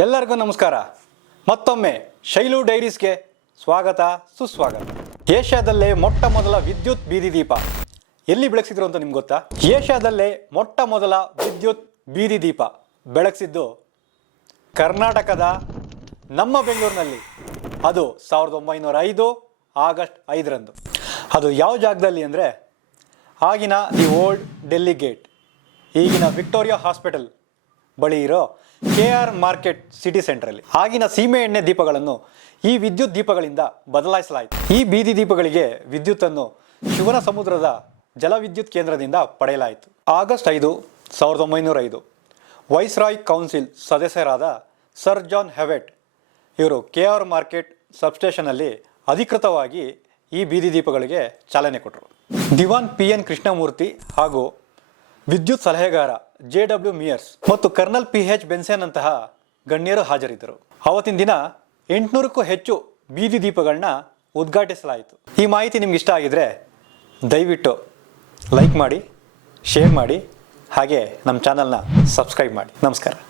ಎಲ್ಲರಿಗೂ ನಮಸ್ಕಾರ. ಮತ್ತೊಮ್ಮೆ ಶೈಲು ಡೈರೀಸ್ಗೆ ಸ್ವಾಗತ ಸುಸ್ವಾಗತ. ಏಷ್ಯಾದಲ್ಲೇ ಮೊಟ್ಟ ಮೊದಲ ವಿದ್ಯುತ್ ಬೀದಿ ದೀಪ ಎಲ್ಲಿ ಬೆಳಗಿಸಿದ್ರು ಅಂತ ನಿಮ್ಗೆ ಗೊತ್ತಾ? ಏಷ್ಯಾದಲ್ಲೇ ಮೊಟ್ಟ ಮೊದಲ ವಿದ್ಯುತ್ ಬೀದಿ ದೀಪ ಬೆಳಗಿಸಿದ್ದು ಕರ್ನಾಟಕದ ನಮ್ಮ ಬೆಂಗಳೂರಿನಲ್ಲಿ. ಅದು 1905 ಆಗಸ್ಟ್ 5ರಂದು. ಅದು ಯಾವ ಜಾಗದಲ್ಲಿ ಅಂದರೆ ಆಗಿನ ದಿ ಓಲ್ಡ್ ಡೆಲ್ಲಿ ಗೇಟ್, ಈಗಿನ ವಿಕ್ಟೋರಿಯಾ ಹಾಸ್ಪಿಟಲ್ ಬಳಿ ಇರೋ KR ಮಾರ್ಕೆಟ್ ಸಿಟಿ ಸೆಂಟ್ರಲ್ಲಿ. ಆಗಿನ ಸೀಮೆ ಎಣ್ಣೆ ದೀಪಗಳನ್ನು ಈ ವಿದ್ಯುತ್ ದೀಪಗಳಿಂದ ಬದಲಾಯಿಸಲಾಯಿತು. ಈ ಬೀದಿ ದೀಪಗಳಿಗೆ ವಿದ್ಯುತ್ತನ್ನು ಶಿವನ ಸಮುದ್ರದ ಜಲವಿದ್ಯುತ್ ಕೇಂದ್ರದಿಂದ ಪಡೆಯಲಾಯಿತು. ಆಗಸ್ಟ್ 5, 1905 ವೈಸ್ರಾಯ್ ಕೌನ್ಸಿಲ್ ಸದಸ್ಯರಾದ ಸರ್ ಜಾನ್ ಹೆವೆಟ್ ಇವರು KR ಮಾರ್ಕೆಟ್ ಸಬ್ಸ್ಟೇಷನಲ್ಲಿ ಅಧಿಕೃತವಾಗಿ ಈ ಬೀದಿ ದೀಪಗಳಿಗೆ ಚಾಲನೆ ಕೊಟ್ಟರು. ದಿವಾನ್ PN ಕೃಷ್ಣಮೂರ್ತಿ ಹಾಗೂ ವಿದ್ಯುತ್ ಸಲಹೆಗಾರ JW ಮಿಯರ್ಸ್ ಮತ್ತು ಕರ್ನಲ್ PH ಬೆನ್ಸೆನ್ ಅಂತಹ ಗಣ್ಯರು ಹಾಜರಿದ್ದರು. ಆವತ್ತಿನ ದಿನ 800ಕ್ಕೂ ಹೆಚ್ಚು ಬೀದಿ ದೀಪಗಳನ್ನ ಉದ್ಘಾಟಿಸಲಾಯಿತು. ಈ ಮಾಹಿತಿ ನಿಮ್ಗೆ ಇಷ್ಟ ಆಗಿದ್ರೆ ದಯವಿಟ್ಟು ಲೈಕ್ ಮಾಡಿ, ಶೇರ್ ಮಾಡಿ, ಹಾಗೆ ನಮ್ಮ ಚಾನಲ್ನ ಸಬ್ಸ್ಕ್ರೈಬ್ ಮಾಡಿ. ನಮಸ್ಕಾರ.